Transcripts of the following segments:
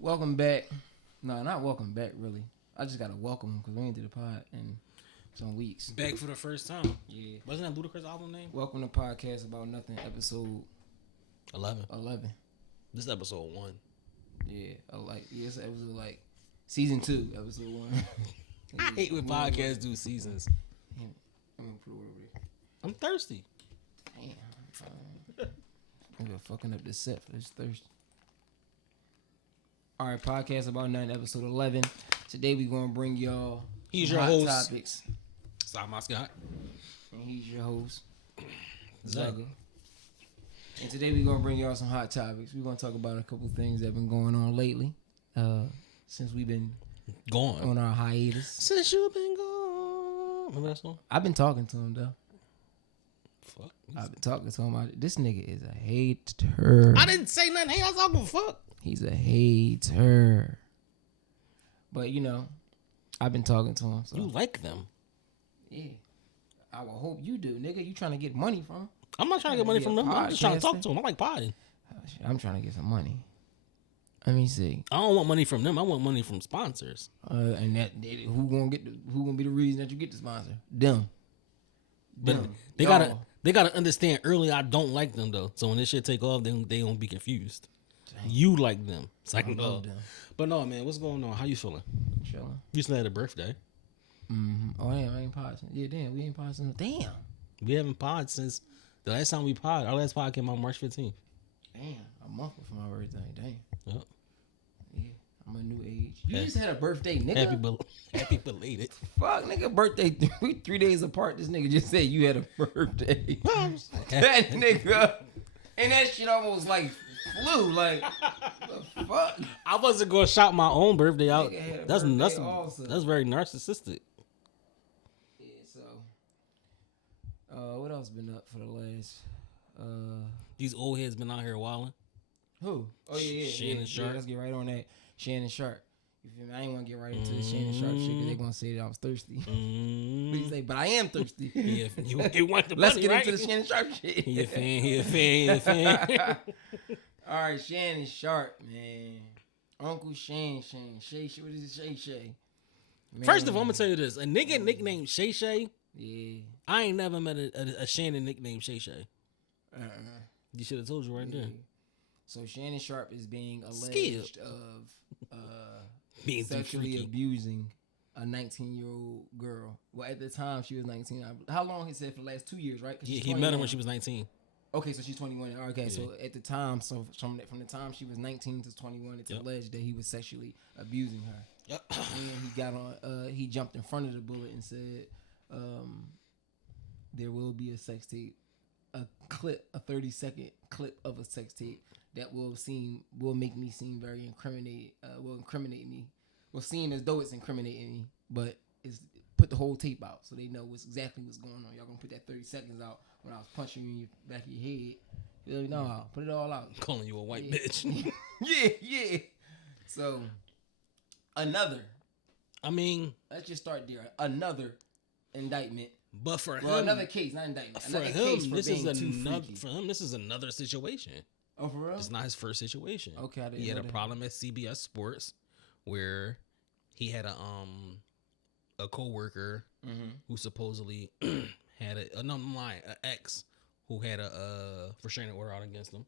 Welcome back. No, not welcome back, really. I just got to welcome because we ain't did the pod in some weeks. Back for the first time. Yeah. Wasn't that Ludacris' album name? Welcome to Podcast About Nothing, episode 11. 11. This is episode 1. Yeah, it's episode season 2, episode 1. I hate when podcasts do seasons. I'm gonna put it over there. I'm thirsty. Damn. I'm fucking up this set for this thirst. All right, Podcast About Nothing, episode 11. Today we gonna bring y'all He's some your hot host. topics. Stop Scott. And he's your host, Zach. Zugga. And today we're going to bring y'all some hot topics. We're going to talk about a couple things that have been going on lately since we've been Gone. on our hiatus. Since you've been gone. Remember that song? I've been talking to him, though. Fuck. I've been talking to him. This nigga is a hater. I didn't say nothing. Hey, I was talking fuck. He's a hater. But, you know, I've been talking to him. So. You like them. Yeah. I will hope you do, nigga. You trying to get money from him. I'm not trying to get money from them. I'm just trying to talk to them. I like podding. I'm trying to get some money. Let me see. I don't want money from them. I want money from sponsors. And who gonna be the reason that you get the sponsor? Them. But Them. they Y'all. gotta understand early I don't like them though. So when this shit take off, then they gonna be confused. Dang. You like them. It's like, I love them. But no, man, what's going on? How you feeling? Chilling. You just had a birthday. Mm-hmm. Oh damn, I ain't pausing. Yeah, damn, we ain't pausing. Damn. We haven't pod since the last time we pod. Our last pod came out March 15th. Damn, a month before my birthday. Damn. Yep. Yeah, I'm a new age. You just had a birthday, nigga. Happy belated. Fuck, nigga, birthday 3 days apart. This nigga just said you had a birthday. That nigga. And that shit almost like flew. Like, the fuck? I wasn't gonna shout my own birthday out. Nigga had a That's birthday also. that's very narcissistic. Yeah, so. What else been up for the last? These old heads been out here wilding. Who? Oh yeah. Shannon Sharp. Yeah, let's get right on that. Shannon Sharp. You feel me? I ain't want to get right into the Shannon Sharp shit because they gonna say that I was thirsty. What you say? But I am thirsty. Yeah, you want the Let's money, get right? into the Shannon Sharp shit. He a fan. All right, Shannon Sharp, man. Uncle Shay. What is it? Shay. Man. First of all, I'm gonna tell you this: a nigga nicknamed Shay Shay. Yeah. I ain't never met a Shannon nicknamed Shay Shay. You should have told you right there. So Shannon Sharp is being alleged of Being sexually freaky. abusing a 19-year-old girl. Well, at the time she was 19. How long he said for the last 2 years, right? Yeah, he met her when she was 19. Okay, so she's 21. Okay, Yeah. so at the time, from the time she was 19 to 21, it's alleged that he was sexually abusing her. Yep. And he got on. He jumped in front of the bullet and said, "There will be a sex tape, a 30-second clip of a sex tape that will make me seem very incriminated. Will incriminate me. Will seem as though it's incriminating me, but it's put the whole tape out so they know exactly what's going on. Y'all gonna put that 30 seconds out when I was punching you in the back of your head. No, put it all out. Calling you a white bitch. yeah. So another. I mean, let's just start there. Another indictment. But for him, another case, not indictment. For another him, case for this is being another. too For him, this is another situation. Oh, for real? It's not his first situation. Okay, I didn't he had know a that. problem at CBS Sports where he had a coworker who supposedly had an ex who had a restraining order out against him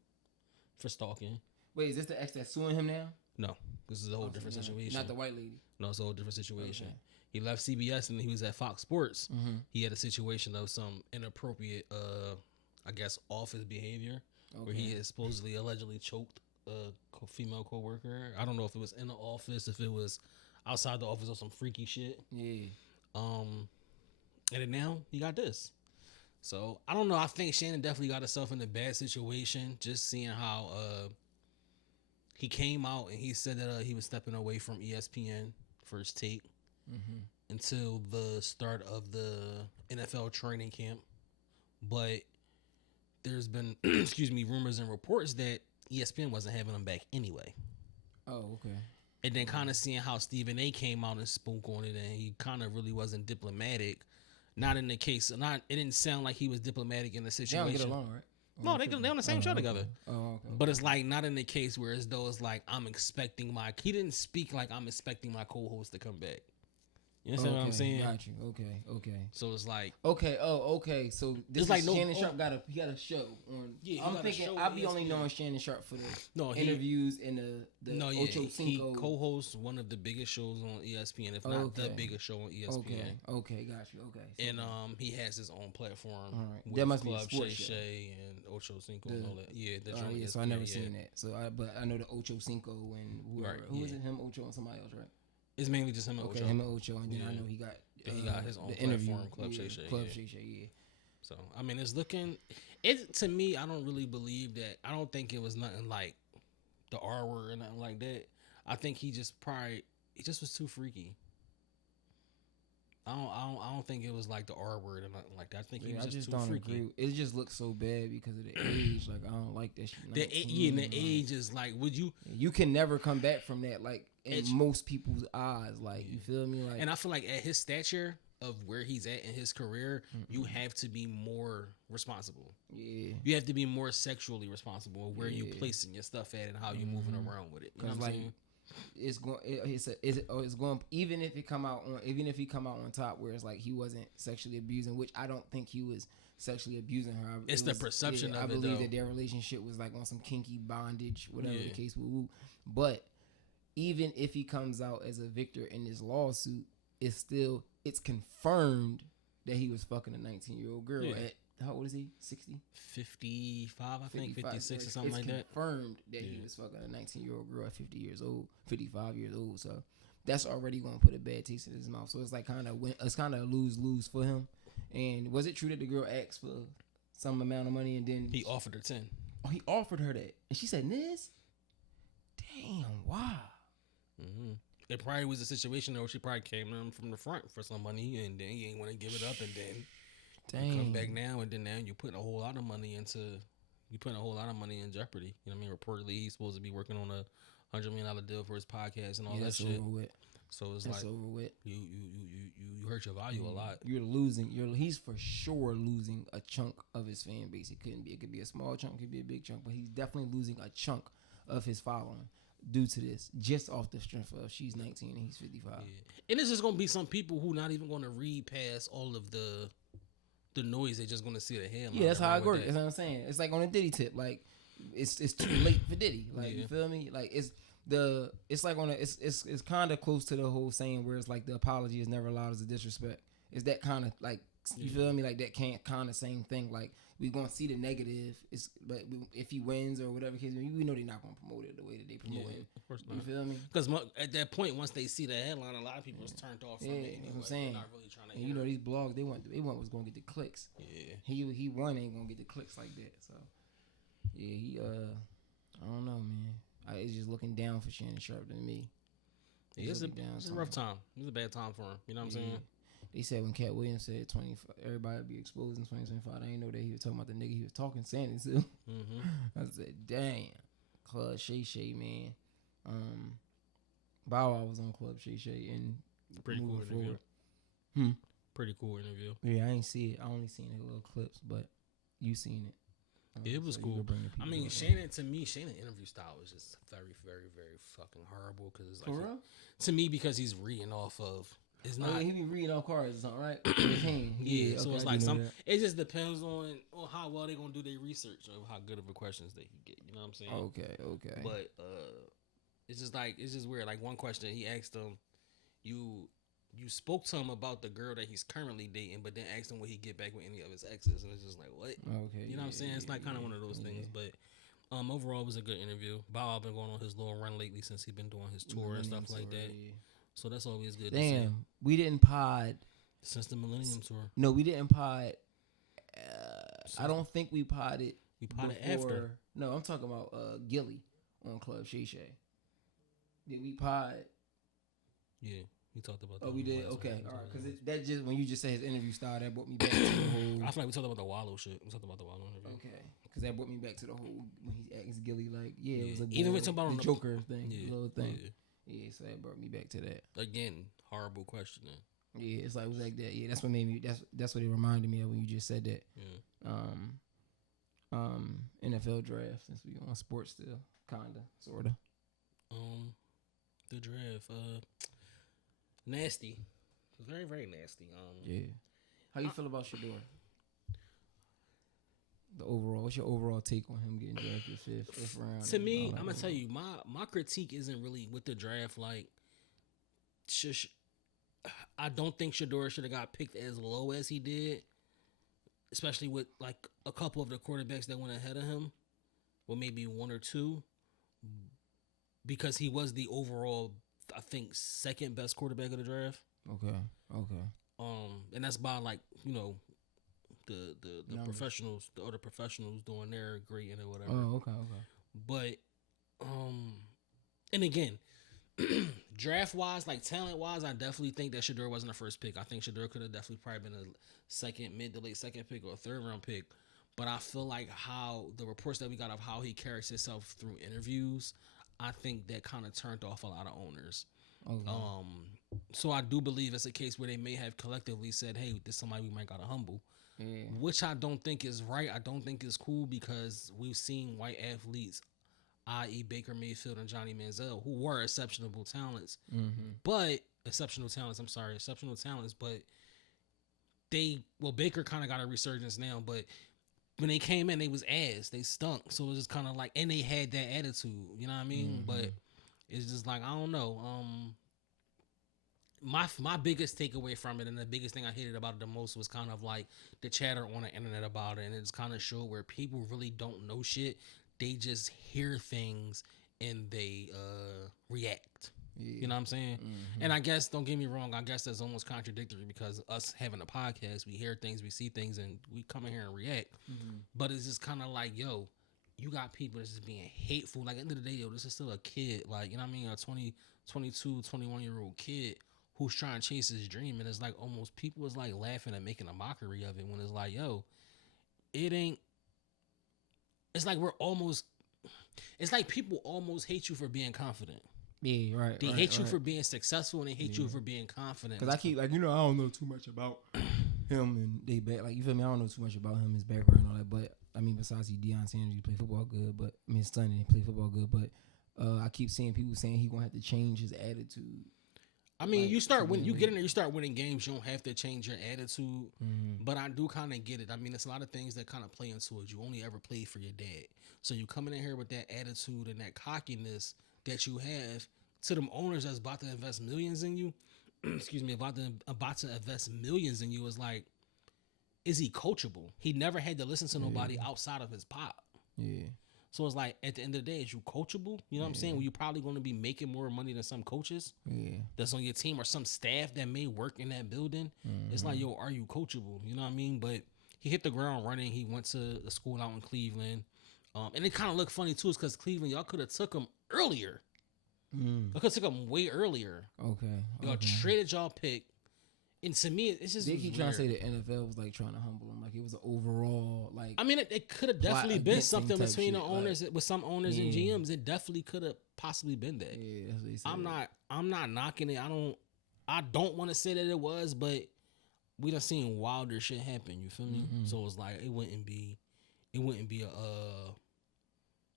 for stalking. Wait, is this the ex that's suing him now? No, this is a whole different situation. Not the white lady. No, it's a whole different situation. Okay. He left CBS and he was at Fox Sports. He had a situation of some inappropriate, I guess, office behavior where he had supposedly allegedly choked a female coworker. I don't know if it was in the office, if it was outside the office or some freaky shit. Yeah. And then now he got this. So I don't know. I think Shannon definitely got herself in a bad situation. Just seeing how he came out and he said that he was stepping away from ESPN first take until the start of the NFL training camp. But there's been, rumors and reports that ESPN wasn't having him back anyway. Oh, okay. And then kind of seeing how Stephen A came out and spoke on it, and he kind of really wasn't diplomatic. Not in the case, it didn't sound like he was diplomatic in the situation. They don't get along, right? No, they on the same show together. Oh, okay. But it's like not in the case where as though it's like I'm expecting he didn't speak like I'm expecting my co-host to come back. You understand what I'm saying? Got you. Okay. So it's like okay. Oh, okay. So this is like Shannon Sharp got a show on. Yeah, I'm thinking I'll be only knowing Shannon Sharp for the interviews and the Ocho Cinco. He co-hosts one of the biggest shows on ESPN, if not the biggest show on ESPN. Okay, got you. Okay. And he has his own platform. All right. With That must Club be a sports show. Shay and Ocho Cinco and all that. Yeah, the joint. So I never seen that. So but I know the Ocho Cinco and who is it? Him, Ocho, and somebody else, right? It's mainly just him and Ocho. Him and Ocho, and then I know he got his own the platform, interview, Club Shay Shay. Club Shay Shay, yeah. So I mean, it's looking. It to me, I don't really believe that. I don't think it was nothing like the R word or nothing like that. I think he just was too freaky. I don't think it was like the R word or nothing like that. I think he was just too freaky. Agree. It just looks so bad because of the age. Like I don't like that shit. The age is like, would you? You can never come back from that. Like in most people's eyes, like you feel me? Like, and I feel like at his stature of where he's at in his career, you have to be more responsible. Yeah, you have to be more sexually responsible of where you placing your stuff at and how you moving around with it. You know what I'm saying? It's going even if he come out on top where it's like he wasn't sexually abusing, which I don't think he was sexually abusing her. It's the perception of it. I believe that their relationship was like on some kinky bondage, whatever the case woo. But even if he comes out as a victor in this lawsuit, it's confirmed that he was fucking a 19-year-old girl at, how old is he? 60? 55, I think, 56 or something like that. It's confirmed that he was fucking a 19-year-old girl at 55 years old. So that's already going to put a bad taste in his mouth. So it's like kind of lose for him. And was it true that the girl asked for some amount of money and then he offered her 10? Oh, he offered her that, and she said, "Nis." Damn, wow. Mm-hmm. It probably was a situation where she probably came to him from the front for some money, and then he ain't want to give it up, and then. You come back now, and then you're putting a whole lot of money in jeopardy. You know what I mean? Reportedly, he's supposed to be working on a $100 million deal for his podcast and all that shit. Over with. So it's that's like over with. You hurt your value a lot. You're losing. He's for sure losing a chunk of his fan base. It could be a small chunk, it could be a big chunk, but he's definitely losing a chunk of his following due to this, just off the strength of she's 19 and he's 55. Yeah. And it's just gonna be some people who not even gonna read past all of the noise. They're just gonna see the headline. Yeah, that's how it works. That's what I'm saying. It's like on a Diddy tip. Like it's too late for Diddy. Like you feel me? Like it's kind of close to the whole saying where it's like the apology is never allowed as a disrespect. It's that kind of like you feel me? Like that kind of same thing. Like we gonna see the negative. But if he wins or whatever case, we know they're not gonna promote it the way that they promote it. Of course not. You feel me? Because at that point, once they see the headline, a lot of people is turned off from it. Anyway. That's what I'm saying. They're not really trying to. And you know these blogs, they want was gonna get the clicks. Yeah. He won, ain't gonna get the clicks like that. So yeah, I don't know, man. It's just looking down for Shannon Sharp than me. It's a rough time. It's a bad time for him. You know what I'm saying? They said when Cat Williams said 25, everybody would be exposed in 2025. I didn't know that he was talking about the nigga he was talking sanity to. Mm-hmm. I said, damn, Club Shay Shay, man. Bow Wow was on Club Shay Shay and pretty cool interview. Pretty cool interview. Yeah, I ain't see it. I only seen the little clips, but you seen it. It was cool. I mean, Shannon interview style was just very, very, very fucking horrible. Because it's like, to me, because he's reading off of. It's not. He be reading off cards or something, right? Yeah, so it's like it just depends on how well they gonna do their research or how good of a questions they can get. You know what I'm saying? Okay. But it's just weird. Like one question he asked him, you spoke to him about the girl that he's currently dating, but then asked him would he get back with any of his exes, and it's just like what? Okay. You know what I'm saying? It's like kind of one of those things, but. Overall, it was a good interview. Bow Wow been going on his little run lately since he been doing his tour and stuff like that. Yeah. So that's always good. Damn, to see. We didn't pod since the Millennium Tour. No, we didn't pod. I don't think we podded. We podded after. No, I'm talking about Gilly on Club Shay Shay. Did we pod? Yeah, we talked about that. Oh, we did? Okay, all right. Because that just when you just said his interview style, that brought me back to the whole. I feel like we talked about the Wallow shit. We talked about the Wallow interview. Okay, because that brought me back to the whole when he asked Gilly like, it was a even with about the Joker thing, little thing. Yeah, so that brought me back to that. Again, horrible questioning. Yeah, it was like that. Yeah, that's what made me. That's what it reminded me of when you just said that. Yeah. NFL draft since we on sports still, kinda, sorta. The draft, nasty, very very nasty. Yeah. How you feel about Shador? The overall, what's your overall take on him getting drafted fifth round? To me, I'm gonna tell you, my critique isn't really with the draft. Like, I don't think Shador should have got picked as low as he did, especially with like a couple of the quarterbacks that went ahead of him, or maybe one or two, because he was the overall, I think, second best quarterback of the draft. Okay. And that's by like, the professionals, the other professionals doing their grading or whatever. Oh, okay. But and again, draft wise, like talent wise, I definitely think that Shador wasn't the first pick. I think Shador could have definitely probably been a second, mid to late second pick or a third round pick. But I feel like how the reports that we got of how he carries himself through interviews, I think that kind of turned off a lot of owners. Okay. So I do believe it's a case where they may have collectively said, "Hey, this is somebody we might gotta humble," which I don't think is right. I don't think is cool because we've seen white athletes, i.e., Baker Mayfield and Johnny Manziel, who were exceptional talents, but Baker kind of got a resurgence now, but when they came in, they was ass. They stunk. So it was just kind of like, and they had that attitude. You know what I mean? But it's just like, I don't know. My biggest takeaway from it, and the biggest thing I hated about it the most, was kind of like the chatter on the internet about it, and it's kind of showed where people really don't know shit. They just hear things and they react. You know what I'm saying? And I guess, don't get me wrong, I guess that's almost contradictory because us having a podcast, we hear things, we see things, and we come in here and react. But it's just kind of like, yo, you got people that's just being hateful. Like, at the end of the day, yo, this is still a kid. Like, you know what I mean? A 20, 22, 21-year-old kid who's trying to chase his dream. And it's like almost people is like laughing and making a mockery of it when it's like, yo, it ain't. It's like it's like people almost hate you for being confident. Yeah, right. They hate you for being successful, and they hate you for being confident. Because I keep, like, I don't know too much about him and they back. Like, you feel me? I don't know too much about him, his background and all that. But, I mean, besides Deion Sanders, he play football good. But, I mean, his son, he play football good. But I keep seeing people saying he going to have to change his attitude. I mean, like, you get in there, you start winning games, you don't have to change your attitude. But I do kind of get it. I mean, it's a lot of things that kind of play into it. You only ever played for your dad. So you coming in here with that attitude and that cockiness that you have to them owners that's about to invest millions in you, excuse me, about to invest millions in you, is like, is he coachable? He never had to listen to nobody outside of his pop. Yeah. So it's like, at the end of the day, is you coachable? You know what I'm saying? Well, you're probably going to be making more money than some coaches that's on your team or some staff that may work in that building. It's like, yo, are you coachable? You know what I mean? But he hit the ground running. He went to the school out in Cleveland. And it kind of looked funny, too, is because Cleveland, y'all could have took him earlier. Y'all could have took him way earlier. Okay. Y'all traded y'all pick. And to me, it's just, they keep trying to say the NFL was like trying to humble him, like it was an overall, like, I mean, it could have definitely been something between the owners, like, with some owners and GMs. It definitely could have possibly been that. Yeah, that's what they said. I'm not knocking it. I don't want to say that it was, but we done seen wilder shit happen. You feel me? So it's like it wouldn't be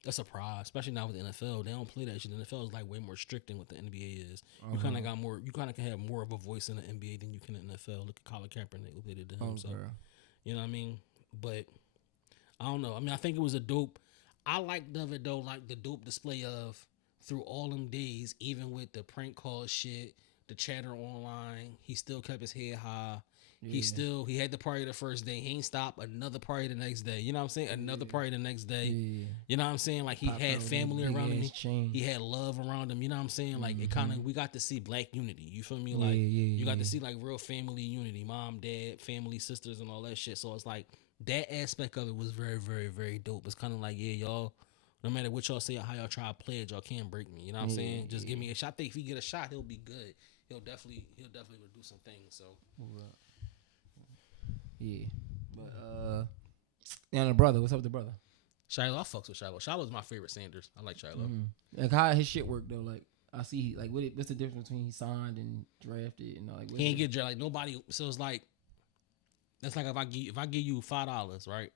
a surprise, especially now with the NFL. They don't play that shit. The NFL is like way more strict than what the NBA is. You kind of got more. You kind of can have more of a voice in the NBA than you can in the NFL. Look at Colin Kaepernick, what they did to him. So, you know what I mean? But I don't know. I mean, I think it was a dope. I liked of it though, like the dope display of through all them days, even with the prank call shit, the chatter online. He still kept his head high. He had the party the first day. He ain't stopped. Another party the next day. You know what I'm saying? Another party the next day. You know what I'm saying? Like, he had family around him. He had love around him. You know what I'm saying? Like, it kind of, we got to see black unity. You feel me? Like, you got to see like real family unity. Mom, dad, family, sisters, and all that shit. So it's like, that aspect of it was very, very, very dope. It's kind of like, y'all, no matter what y'all say or how y'all try to play it, y'all can't break me. You know what I'm saying? Just give me a shot. I think if he get a shot, he'll be good. He'll definitely do some things. So. Yeah, but and the brother, what's up with the brother? Shiloh, I fucks with Shiloh. Shiloh's my favorite Sanders. I like Shiloh. Like, how his shit work though? Like, I see, like, what's the difference between he signed and drafted and all, like, he ain't get drafted, like nobody. So it's like That's like if I give you $5, right,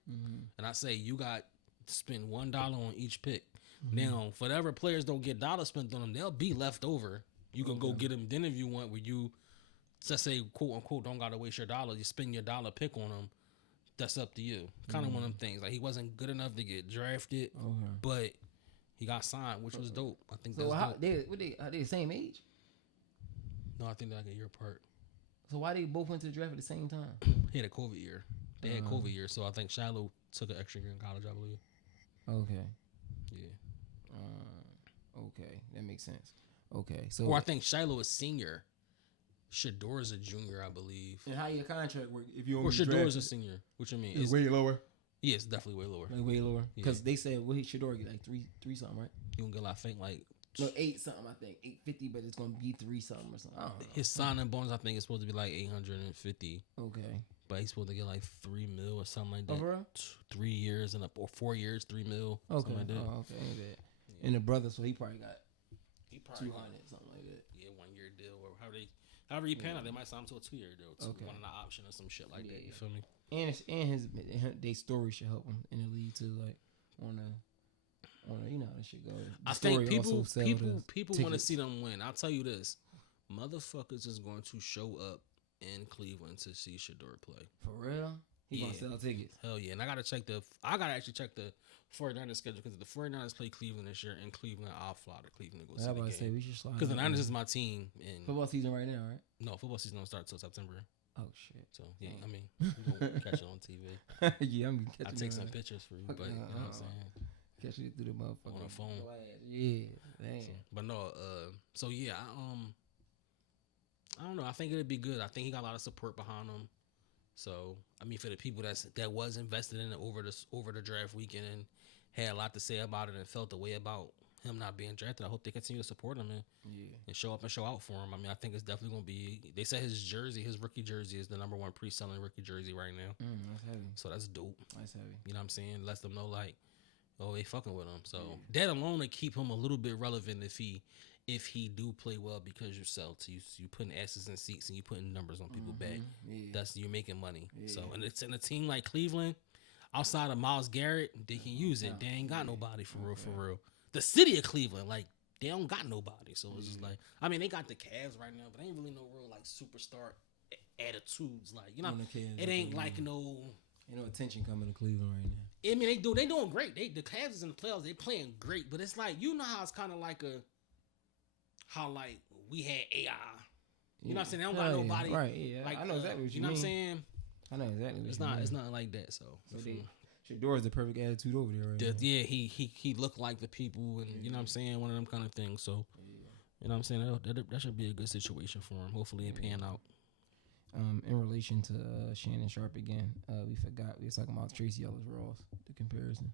and I say you got to spend $1 on each pick. Now, for whatever players don't get dollars spent on them, they'll be left over. You can go get them. Then if you want, where you just say quote unquote don't gotta waste your dollar, you spend your dollar pick on them. That's up to you. Kind of one of them things. Like he wasn't good enough to get drafted, but he got signed, which was dope. I think so. That's How dope. are they the same age? No, I think they're like a year apart. So why they both went to the draft at the same time? He had a COVID year. They had COVID year, so I think Shiloh took an extra year in college, I believe. Okay. Yeah. Okay, that makes sense. Okay, so Or I think Shiloh is senior. Shador is a junior, I believe. and how your contract work if you Or Shador is a senior. What you mean? It's way lower. Yeah, it's definitely way lower. Like way lower because Yeah. they said he Shador get like three something, right? You gonna get like, I think like No, 8 something, I think 850, but it's gonna be 3 something or something. I don't know. his signing bonus, I think, is supposed to be like 850, Okay. but he's supposed to get like $3 million or something like that. Oh, for real? 3 years or 4 years, $3 million. Okay. Something like that. Oh, okay. Ain't bad. And the brother, so he probably got He probably 200, something like that. Yeah, 1 year deal or however you pan out, they might sign him to a 2 year deal. Okay. One in the option or some shit like that. You Yeah. feel me? And they story should help him in the league too, like on a you know how that shit goes. I think people want to see them win. I'll tell you this, motherfuckers is going to show up in Cleveland to see Shador play. For real? He gonna sell tickets. Hell yeah. And I gotta actually check the 49ers schedule because if the 49ers play Cleveland this year in Cleveland, I'll fly to Cleveland to go see I the was about to say game. we should slide. Because the Niners is my team. And football season right now, right? no, football season don't start till September. Oh shit. So yeah, I mean, we gonna catch it on TV. Yeah, I'm I'll take some pictures for you, but you know what I'm saying? Catch it through the motherfucker On the phone. Yeah, damn. But no, so yeah, I don't know. I think it'd be good. I think he got a lot of support behind him. So I mean, for the people that was invested in it over the draft weekend and had a lot to say about it and felt the way about him not being drafted, I hope they continue to support him and show up and show out for him. I mean, I think it's definitely gonna be. They said his rookie jersey is the #1 pre-selling rookie jersey right now. That's heavy. So that's dope. That's heavy. You know what I'm saying? Lets them know like, oh, they fucking with him. So that alone to keep him a little bit relevant if he do play well because you sell to you putting asses in seats and you putting numbers on people's back. Yeah. You're making money. Yeah. So and it's in a team like Cleveland, outside of Myles Garrett, they can use it. They ain't got nobody for real. The city of Cleveland, like they don't got nobody. So it's just like, I mean, they got the Cavs right now, but ain't really no real like superstar attitudes. Like, you know, it ain't like no. Ain't no attention coming to Cleveland right now. I mean, they doing great. The Cavs is in the playoffs. They playing great, but it's like, you know how it's kind of like how like we had AI. You know what I'm saying? They don't got nobody. Right? Yeah. Like, I know exactly what you mean. You know what I'm saying? I know exactly what it's you mean. It's not like that. So Shador is the perfect attitude over there right now. Yeah, he looked like the people, and you know what I'm saying, one of them kind of things. So you know what I'm saying, that should be a good situation for him. Hopefully it pan out. In relation to Shannon Sharp again, we forgot we was talking about Tracy Ellis Ross, the comparison.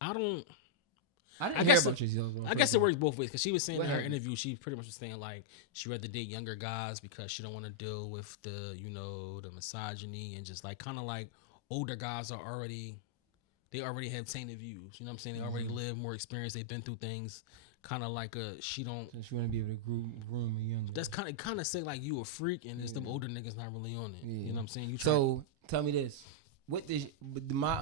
I guess Tracy Ellis Ross. I guess it works both ways because she was saying in her interview, she pretty much was saying like she rather date younger guys because she don't want to deal with the misogyny and just like kind of like older guys already have tainted views. You know what I'm saying? They already live more experience. They've been through things. Kind of like she want to be able to groom a younger. That's kind of say like you a freak and it's them older niggas not really on it. You know what I'm saying? Tell me this: what is my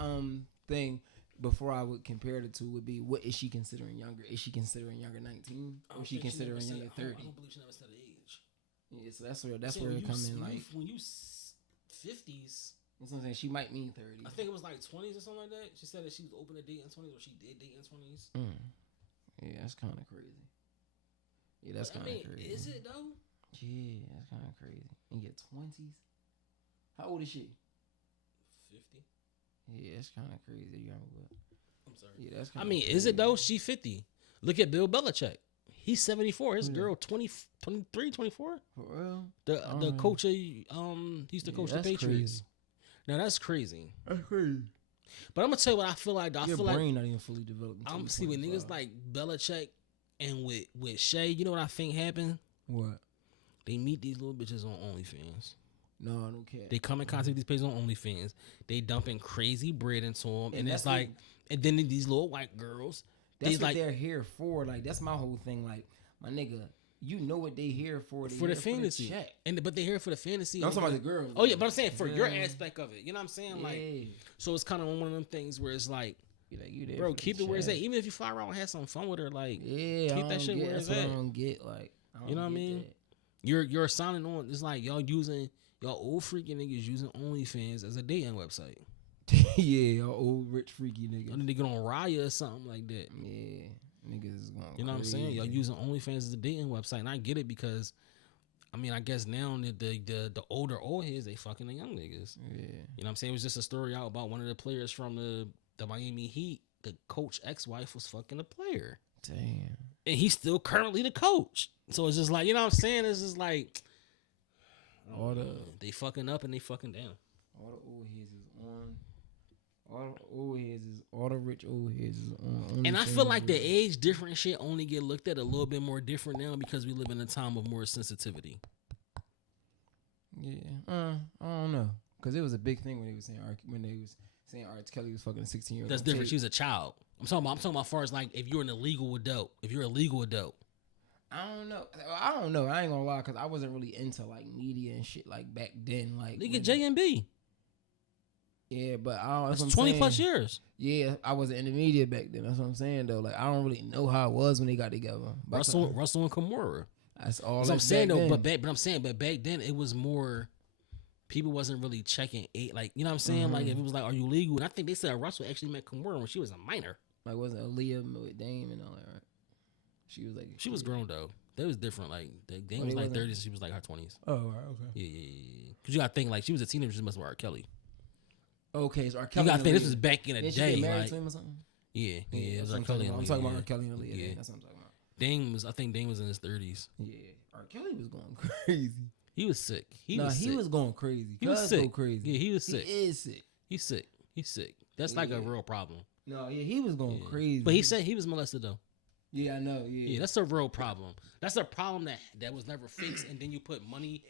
thing before I would compare the two would be what is she considering younger? Is she considering younger 19 or is she considering younger 30? I don't believe she never said age. Yeah, so that's where it comes in. Like when you 50s. That's what I'm saying. She might mean 30. I think it was like 20s or something like that. She said that she was open to date in 20s or she did date in 20s. Yeah, that's kind of crazy. Yeah, that's kind of crazy. Is it though? Yeah, that's kind of crazy. In your 20s? How old is she? 50. Yeah, that's kind of crazy. I'm sorry. Yeah, that's I mean, is it though? She 50. Look at Bill Belichick. He's 74. His girl 23, 24. For real? The coach he used to coach the Patriots. Crazy. Now that's crazy. That's crazy. But I'm gonna tell you what I feel like. Your brain not even fully developed. I'm see with niggas like Belichick and with Shay. You know what I think happened? What? They meet these little bitches on OnlyFans. No, I don't care. They come in contact with these pages on OnlyFans. They dumping crazy bread into them, and it's like, and then these little white girls. That's what they're here for. Like that's my whole thing. Like my nigga, you know what they here for. They for the here fantasy, for the check. but they here for the fantasy. No, I'm talking about the girls. Oh yeah, but I'm saying for your aspect of it, you know what I'm saying? Yeah. Like, so it's kind of one of them things where it's like, you there bro, keep it where it's at. check. Even if you fly around and have some fun with her, like, Yeah, keep that shit where it's that's at. what I don't get. Like, I don't You know what I get mean? that. You're signing on. It's like y'all old freaking niggas using OnlyFans as a dating website. Yeah, old rich freaky niggas. And they get on Raya or something like that. Yeah, niggas is going. You know what I'm saying? Y'all using OnlyFans as a dating website, and I get it because, I mean, I guess now the older old heads they fucking the young niggas. Yeah, You know what I'm saying? It was just a story out about one of the players from the Miami Heat. The coach ex-wife was fucking a player. damn. And he's still currently the coach. So it's just like, you know what I'm saying? It's just like, they fucking up and they fucking down. All the old heads is on. All the rich old heads is on. And I feel like the age different shit only get looked at a little bit more different now because we live in a time of more sensitivity. Yeah, I don't know, cause it was a big thing when they was saying R. Kelly was fucking a 16-year-old. That's different. She was a child. I'm talking about as far as like if you're an illegal adult. If you're a legal adult. I don't know. I ain't gonna lie, cause I wasn't really into like media and shit like back then. Like Nigga J&B. Yeah, but I don't. That's 20 plus years. Yeah, I wasn't in the media back then. That's what I'm saying though. Like I don't really know how it was when they got together. Russell and Kimura. That's all. I'm saying though, but back then it was more. People wasn't really checking like you know what I'm saying. Like if it was like, are you legal? And I think they said Russell actually met Kimura when she was a minor. Like wasn't Aaliyah with Dame and all that, right? She was grown though. That was different. Like Dame was like 30s, she was like her 20s. Oh, right, okay. Yeah. Because you gotta think like she was a teenager, she must have R. Kelly. Okay, so R. Kelly. You gotta think this was back in the Didn't day. She get married like, to him or something? Yeah, it was R. Kelly. I'm talking about R. Kelly and Aaliyah. Yeah. That's what I'm talking about. I think Dame was in his 30s. Yeah, R. Kelly was going crazy. He was sick. He was going crazy. He was sick. Crazy. Yeah, he was sick. He is sick. He's sick. That's like a real problem. No, yeah, he was going crazy. But he said he was molested though. Yeah, I know. Yeah, that's a real problem. That's a problem that was never fixed. And then you put money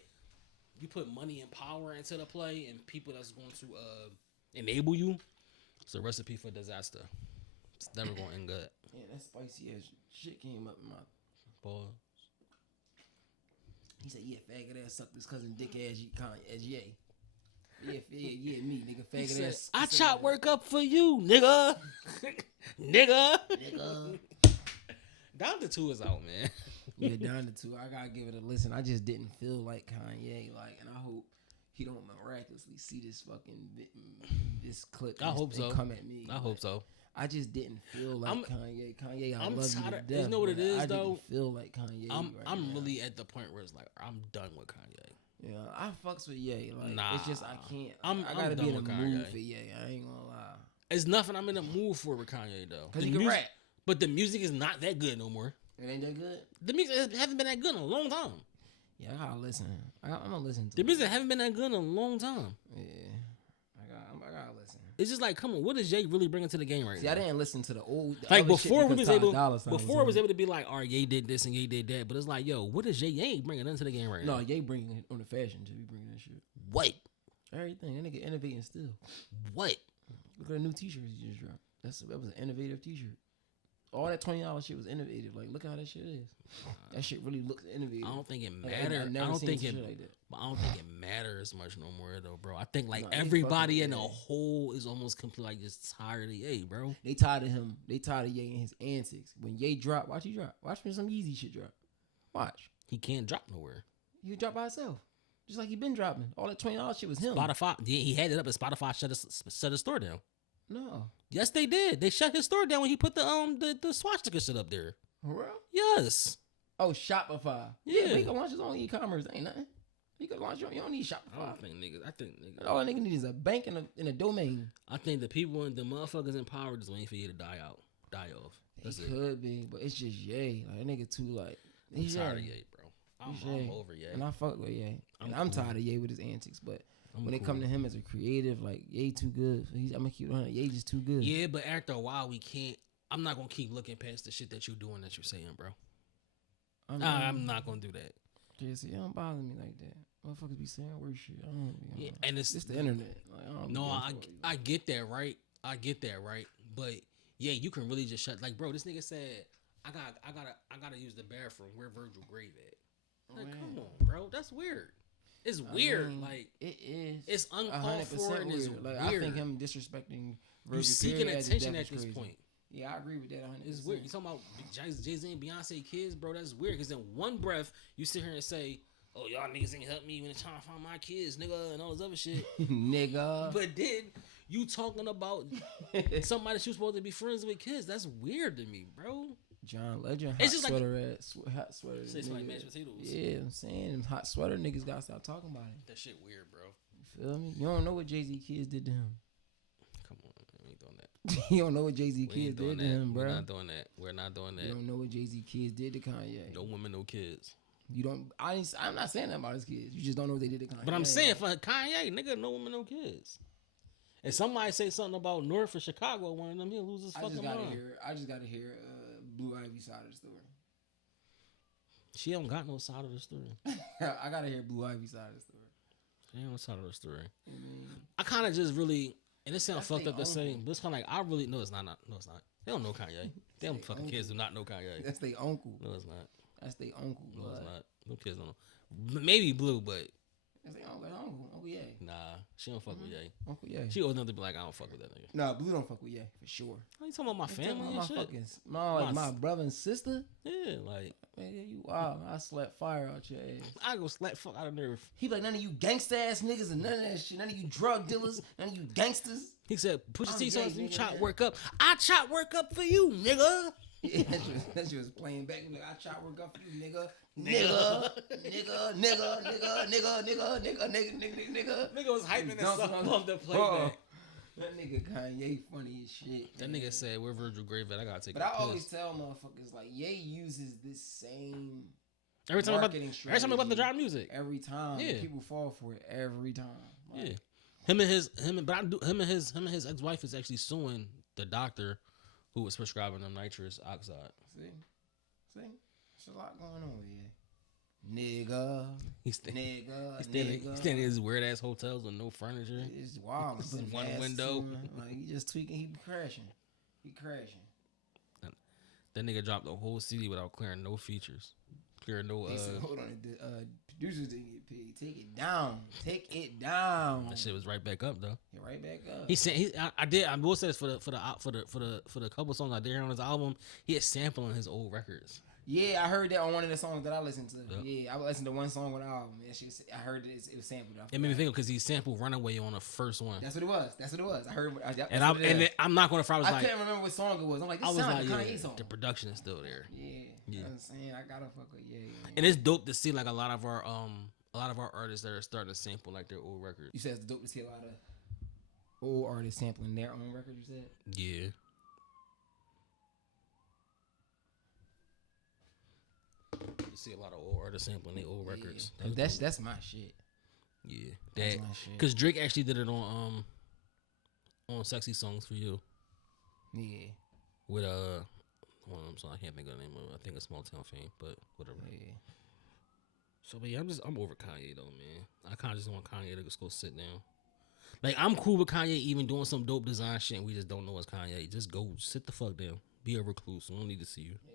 and power into the play, and people that's going to enable you. It's a recipe for disaster. It's never going to end good. Yeah, that spicy ass shit came up in my. Boy. He said, "Yeah, faggot ass sucked his cousin dick as Ye." Yeah, me, nigga, faggot ass. I chop work up for you, nigga. nigga. Down to 2 is out, man. Yeah, Down to 2. I gotta give it a listen. I just didn't feel like Kanye, like, and I hope he don't miraculously see this clip. I hope so. Come at me. I hope so. I just didn't feel like Kanye. Kanye, I I'm love you to tired. death. You know what it is, though? I didn't feel like Kanye. I'm really at the point where it's like I'm done with Kanye. Yeah, I fucks with Ye. Like, nah, it's just I can't. I I'm gotta be in done the with mood Kanye. for Ye. I ain't gonna lie. It's nothing I'm in the mood for with Kanye though. Cause he can rap. But the music is not that good no more. It ain't that good. The music hasn't been that good in a long time. Yeah, I gotta listen. I'm gonna listen to the music. Haven't been that good in a long time. Yeah, I gotta listen. It's just like, come on, what is Ye really bringing to the game right now? I didn't listen to the old. Like before we was able, before it was able to be like, all right, Ye did this and Ye did that, but it's like, yo, what is Ye? Ye ain't bringing into the game right now. No, Ye bringing it on the fashion too. He bringing that shit. What? Everything. That nigga innovating still. What? Look at the new t-shirts he just dropped. That was an innovative t-shirt. All that $20 shit was innovative. Like, look how that shit is. That shit really looks innovative. I don't think it matters. I don't think it matters much no more though, bro. I think like everybody in a whole is almost completely like just tired of Ye, bro. They tired of him. They tired of Ye and his antics. When Ye drop, watch he drop. Watch when some Yeezy shit drop. Watch. He can't drop nowhere. He drop by himself. Just like he been dropping. All that $20 shit was him. Spotify. Yeah, he had it up, and Spotify shut his store down. No. Yes, they did. They shut his store down when he put the swastika shit up there. For real? Yes. Oh, Shopify. Yeah. He can launch his own e-commerce. Ain't nothing. He could launch your own. You don't need Shopify. I think niggas. All a nigga need is a bank and a domain. I think the people and the motherfuckers in power just waiting for you to die off. That's it. Could be, but it's just Ye. Like that nigga too. Like I'm tired of Ye, bro. I'm over Ye. And I fuck with Ye. I'm tired of Ye with his antics, but. When it come to him as a creative, like Ye too good. I'm gonna keep it on. Ye just too good. Yeah, but after a while, I'm not gonna keep looking past the shit that you're doing, that you're saying, bro. I'm not gonna do that. JC, it don't bother me like that. Motherfuckers be saying worse shit. I don't. Yeah, and it's the internet. Like, I get that, right? But yeah, you can really just shut. Like, bro, this nigga said, I gotta use the bathroom. Where Virgil grave at? Like, Man. come on, bro. That's weird. It's weird. Like it is. It's uncalled for and it's weird. Like, I think him disrespecting Virgil you seeking Period attention at is this crazy. point. Yeah, I agree with that. 100%. It's weird. You talking about Jay-Z and Beyonce kids, bro? That's weird. Because in one breath, you sit here and say, "Oh, y'all niggas ain't help me when it's trying to find my kids, nigga," and all this other shit, nigga. But then you talking about somebody that you supposed to be friends with kids. That's weird to me, bro. John Legend, It's just hot sweater. Shit's like mashed potatoes. Yeah, I'm saying them hot sweater niggas gotta stop talking about it. That shit weird, bro. You feel me? You don't know what Jay-Z kids did to him. Come on, we ain't doing that. You don't know what Jay-Z kids did to him, bro. We're not doing that. We're not doing that. You don't know what Jay-Z kids did to Kanye. No women, no kids. You don't. I'm not saying that about his kids. You just don't know what they did to Kanye. But I'm saying for Kanye, nigga, no women, no kids. And somebody say something about North or Chicago, one of them, he'll lose his fucking mind. I just gotta hear Blue Ivy side of the story. She don't got no side of the story. I gotta hear Blue Ivy side of the story. She ain't no side of the story. Mm-hmm. I kind of just really, and it sounds That's fucked they up to say, uncle. but it's kind of like, I really, no, it's not. No, it's not. They don't know Kanye. Them fucking kids do not know Kanye. That's their uncle. No, it's not. That's their uncle. No, Blood. it's not. No kids don't know. Maybe Blue, but That's their uncle. Uncle Ye. nah, she don't fuck with Ye. Uncle Ye. She old enough to be like, I don't fuck with that nigga. Nah, Blue don't fuck with Ye for sure. How you talking about my family and shit? My brother and sister. Yeah, like Man, you wow. I slapped fire out your ass. I go slap fuck out of nerve. He be like, none of you gangsta ass niggas and none of that shit. None of you drug dealers. None of you gangsters. He said, "Put your I'm teeth gay, on you nigga, chop man. work up. I chop work up for you, nigga." Yeah, that shit was playing back. He be like, I try to work up for you, nigga. Nigga. Nigga was hyping Dunking himself on- off the playback. That nigga Kanye funny as shit. That man. nigga said, "Where Virgil grave at? I gotta take But a I piss." always tell motherfuckers like Ye uses this same Every time marketing I'm about to strategy drop music. every time. Yeah. People fall for it every time. Like, Yeah, him and his ex-wife is actually suing the doctor who was prescribing them nitrous oxide. See, there's a lot going on with Ye. Nigga. He's standing in his weird ass hotels with no furniture. It's wild. Just Putting one gas window. in, like he just tweaking. He crashing. That nigga dropped the whole CD without clearing no features. Clearing no He said, hold on, the producers didn't get paid. Take it down. That shit was right back up though. Yeah, right back up. He said I will say this for the couple songs I did hear on his album, he is sampling his old records. Yeah, I heard that on one of the songs that I listened to. Yep. Yeah, I listened to one song on the album. And I heard it was sampled. It made me think because he sampled Runaway on the first one. That's what it was. I heard. And I'm not gonna front. I can't remember what song it was. I'm like, this sounds like a Kanye song. The production is still there. Yeah. I'm saying I gotta fuck with And it's dope to see like a lot of our artists that are starting to sample like their old records. You said it's dope to see a lot of old artists sampling their own records. You said. Yeah. You see a lot of old artists sampling their old records. That's my shit. Yeah, That's my shit. Because Drake actually did it on "Sexy Songs for You." Yeah. With well, I'm sorry, I can't think of the name of it. I think it's Small Town Fame, but whatever. Yeah. So, but yeah, I'm over Kanye though, man. I kind of just want Kanye to just go sit down. Like I'm cool with Kanye even doing some dope design shit. And we just don't know it's Kanye. Just go sit the fuck down. Be a recluse. We don't need to see you. Yeah.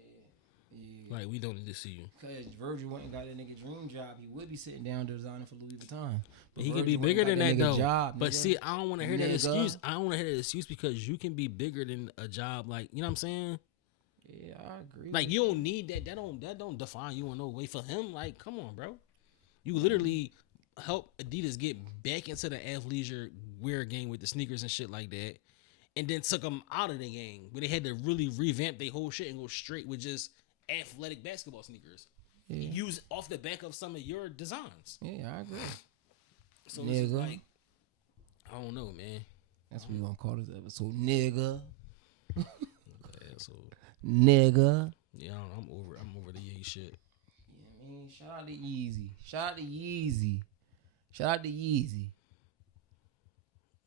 Like we don't need to see you. Cause Virgil went and got that nigga dream job. He would be sitting down designing for Louis Vuitton. But he can be Virgil bigger went than and that got though. job, But nigga. see, I don't want to hear that Nigga. excuse. I don't want to hear that excuse because you can be bigger than a job. Like you know what I'm saying? Yeah, I agree. Like you don't need that. That don't define you in no way. For him, like come on, bro. You literally help Adidas get back into the athleisure wear game with the sneakers and shit like that, and then took them out of the game where they had to really revamp their whole shit and go straight with just athletic basketball sneakers. Yeah. Use off the back of some of your designs. Yeah, I agree. So it's just like, I don't know, man. That's what we gonna call this episode, nigga. So Nigga. yeah, I'm over the Ye shit. Yeah, man. Shout out to Yeezy. Shout out to Yeezy.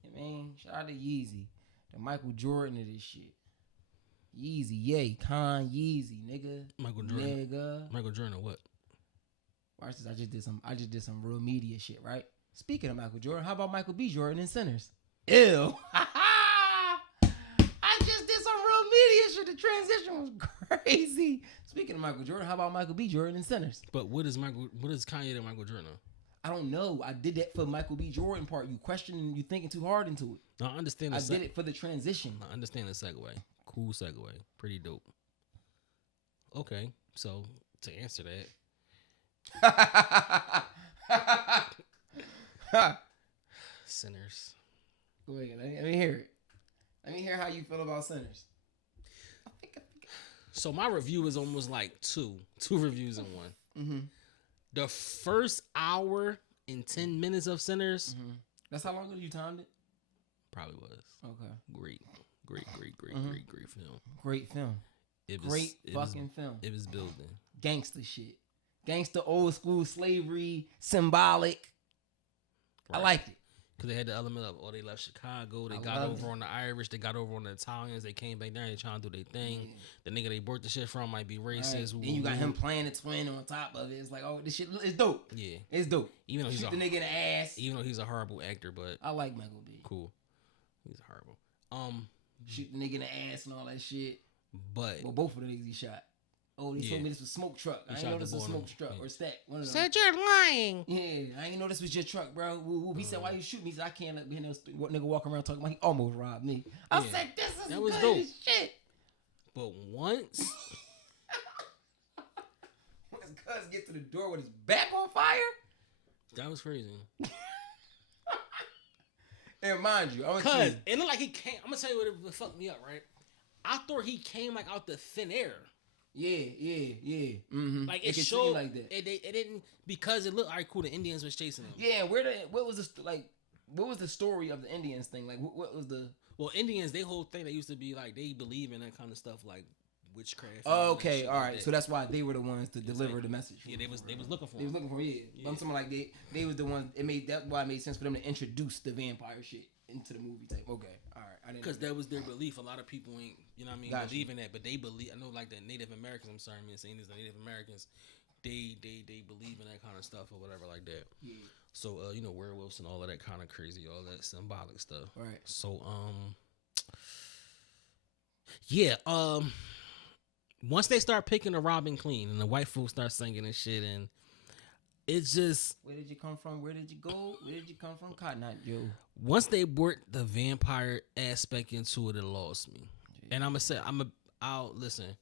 Yeah, man. Shout out to Yeezy. The Michael Jordan of this shit. Yeezy, yay, Yeezy, nigga. Michael Jordan. Nigga. Michael Jordan, what? Watch this. I just did some real media shit, right? Speaking of Michael Jordan, how about Michael B. Jordan in Sinners? Ew. I just did some real media shit to transition sounds crazy. Speaking of Michael Jordan, how about Michael B. Jordan and Sinners? But what is Kanye to Michael Jordan? I don't know. I did that for Michael B. Jordan part. You questioning, you thinking too hard into it. No, I understand. I did it for the transition. I understand the segue. Cool segue. Pretty dope. Okay, so to answer that, Sinners. Wait, let me hear it. Let me hear how you feel about Sinners. So my review is almost like two reviews in one. Mm-hmm. The first hour and 10 minutes of Sinners. Mm-hmm. That's how long ago you timed it? Probably was. Okay. Great film. Great film. Great fucking film. It was building. Gangster shit. Gangster old school slavery, symbolic. Right. I liked it. Because they had the element of, they left Chicago. They got over on the Irish. They got over on the Italians. They came back down. They trying to do their thing. Yeah. The nigga they bought the shit from might be racist. Right. Then you got him playing the twin on top of it. It's like, this shit is dope. Yeah. It's dope. Even though Shoot the nigga in the ass. Even though he's a horrible actor, but I like Michael B. Cool. He's horrible. Shoot the nigga in the ass and all that shit. But well, both of the niggas he shot. Oh, they told me this was smoke truck. I didn't know this was smoke truck or stack. One of them. Said you're lying. Yeah, I didn't know this was your truck, bro. Woo. He said, "Why you shoot me?" He said, "I can't let what nigga walking around talking about he almost robbed me." I said, "This is that was dope as shit." But once Cuz get to the door with his back on fire, that was crazy. And mind you, cuz it looked like he came. I'm gonna tell you what fucked me up, right? I thought he came like out the thin air. Yeah. Mm-hmm. Like it showed like that. It didn't because it looked all right. Cool, the Indians was chasing him. Yeah, what was the story of the Indians thing? Like what was the? Well, Indians, they whole thing they used to be like they believe in that kind of stuff like witchcraft. Oh, okay, all right. Like so that's why they were the ones to deliver the message. Yeah, they was looking for. They was looking for yeah. I'm talking like they was the ones. That's why it made sense for them to introduce the vampire shit into the movie type. Okay, all right. Because that was their belief. A lot of people ain't, believe in that, but they believe. I know, like the Native Americans. I'm sorry, I'm saying these Native Americans. They believe in that kind of stuff or whatever like that. Yeah. So werewolves and all of that kind of crazy, all that symbolic stuff. Right. So yeah. Once they start picking the Robin clean and the white folks start singing and shit and. It's just. Where did you come from? Where did you go? Where did you come from? Cotton Eye Joe. Once they brought the vampire aspect into it, it lost me. Yeah. And I'll listen.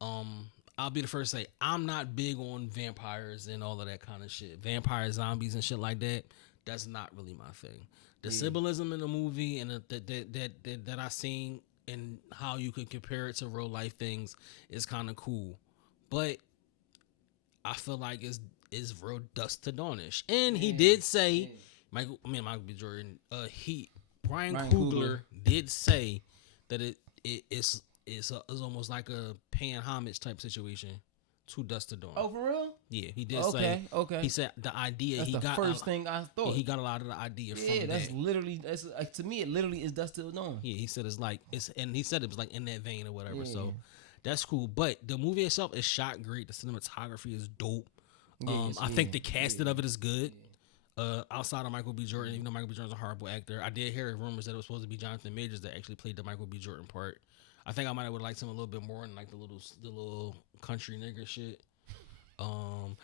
I'll be the first to say I'm not big on vampires and all of that kind of shit. Vampire zombies and shit like that. That's not really my thing. The symbolism in the movie and that I seen and how you could compare it to real life things is kind of cool, but I feel like it's real dust to Dawnish. And he did say, Michael B. Jordan, Ryan Coogler did say that it's almost like a paying homage type situation to Dust to Dawn. Oh, for real? Yeah, he did say. Okay. He said the idea. That's the first thing I thought. He got a lot of the idea from that. Yeah, that's literally. To me, it literally is Dust Till Dawn. Yeah, he said and he said it was like in that vein or whatever. Yeah. So that's cool. But the movie itself is shot great. The cinematography is dope. I think the casting of it is good. Outside of Michael B. Jordan, even though Michael B. Jordan's a horrible actor, I did hear rumors that it was supposed to be Jonathan Majors that actually played the Michael B. Jordan part. I think I might have liked him a little bit more in like the little country nigga shit.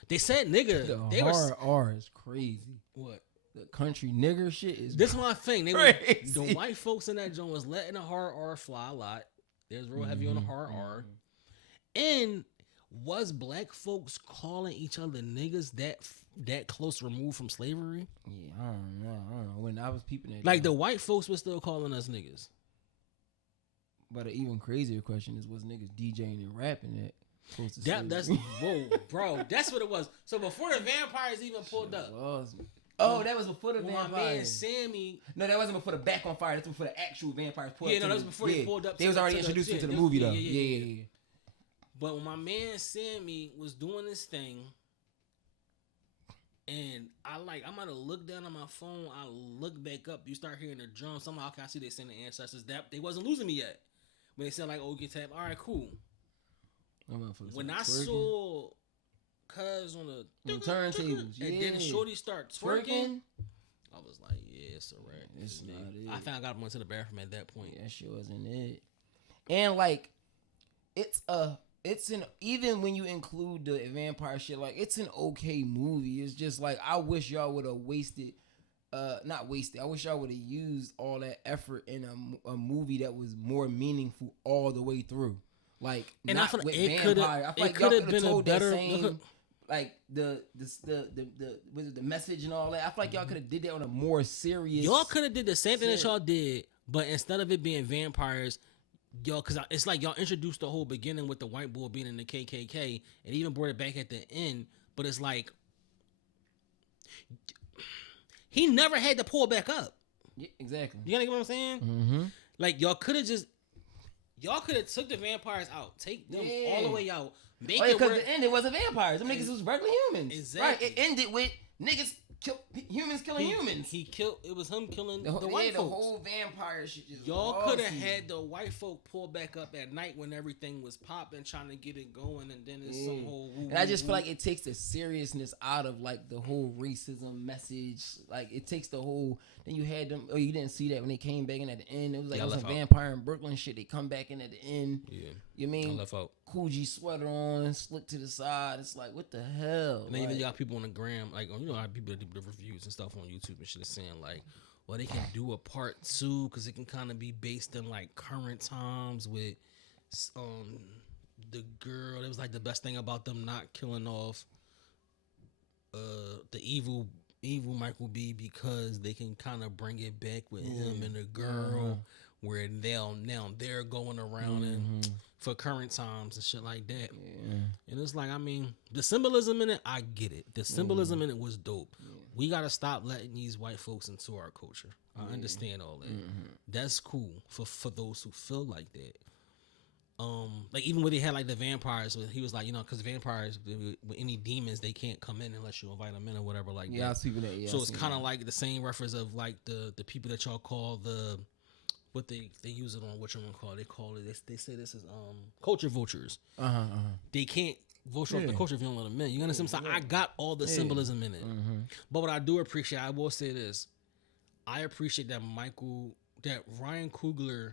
They said nigga. The hard R is crazy. What? The country nigger shit is. This is my thing. The white folks in that joint was letting the hard R fly a lot. They was real heavy on the hard R, and was black folks calling each other niggas that close removed from slavery? Yeah, I don't know. When I was peeping at like the white folks were still calling us niggas. But an even crazier question is, was niggas DJing and rapping that? That's whoa, bro. That's what it was. So before the vampires even pulled up. That was before the vampires. My man Sammy. No, that wasn't before the back on fire. That's before the actual vampires pulled up. Yeah, no, that was before they pulled up. They was already introduced into the movie though. Yeah. But when my man Sammy was doing this thing, and I'm gonna look down on my phone. I look back up. You start hearing the drums. Somehow I see they saying the ancestors. That they wasn't losing me yet. When they said like, "Oh, get tap." All right, cool. When I saw Cuz on the turntables, and then Shorty start twerking, I was like, "Yeah, it's a wrap." It's not it. I found I got went to the bathroom at that point. Yeah, that shit wasn't it. And like, it's an even when you include the vampire shit, like it's an okay movie. It's just like I wish y'all would have not wasted. I wish y'all would have used all that effort in a movie that was more meaningful all the way through. Like, and not I feel with it vampire. I feel like y'all could have could have been a told better. that same, like the was it the message and all that. I feel like y'all could have did that on a more serious. Y'all could have did the same thing that y'all did, but instead of it being vampires, y'all, because it's like y'all introduced the whole beginning with the white boy being in the KKK, and even brought it back at the end. But it's like he never had to pull back up. Yeah, exactly. You gotta get what I'm saying? Mm-hmm. Like y'all could have took the vampires out, take them all the way out, make it because work. the end it wasn't vampires. Them niggas was regular humans. Exactly. Right. It ended with niggas humans killing humans. He killed. It was him killing the white folks. The whole vampire shit just. Y'all could have had the white folk pull back up at night when everything was popping, trying to get it going, and then it's some whole. And I just feel like it takes the seriousness out of like the whole racism message. Like it takes the whole. Then you had them. Oh, you didn't see that when they came back in at the end. It was like it was a vampire in Brooklyn shit. They come back in at the end. Yeah. You mean? I left out. Coogee sweater on, slick to the side. It's like, what the hell? And then even got people on the gram, like, you know how people that do the reviews and stuff on YouTube and shit is saying, like, well, they can do a part 2 because it can kind of be based in, like, current times with the girl. It was, like, the best thing about them not killing off the evil Michael B because they can kind of bring it back with him and the girl where now they're going around and for current times and shit like that. Yeah. And it's like, I mean, the symbolism in it, I get it. The symbolism in it was dope. Yeah. We got to stop letting these white folks into our culture. I understand all that. That's cool for those who feel like that. Like even when they had like the vampires, he was like, you know, because vampires with any demons, they can't come in unless you invite them in or whatever like that. I see that. Yeah, so it's kind of like the same reference of like the people that y'all call the what they use it on, what you want to call it. They call it, they say this is culture vultures. They can't vulture off the culture if you don't let them in. You understand? So I got all the symbolism in it. But what I do appreciate, I will say this, I appreciate that Ryan Coogler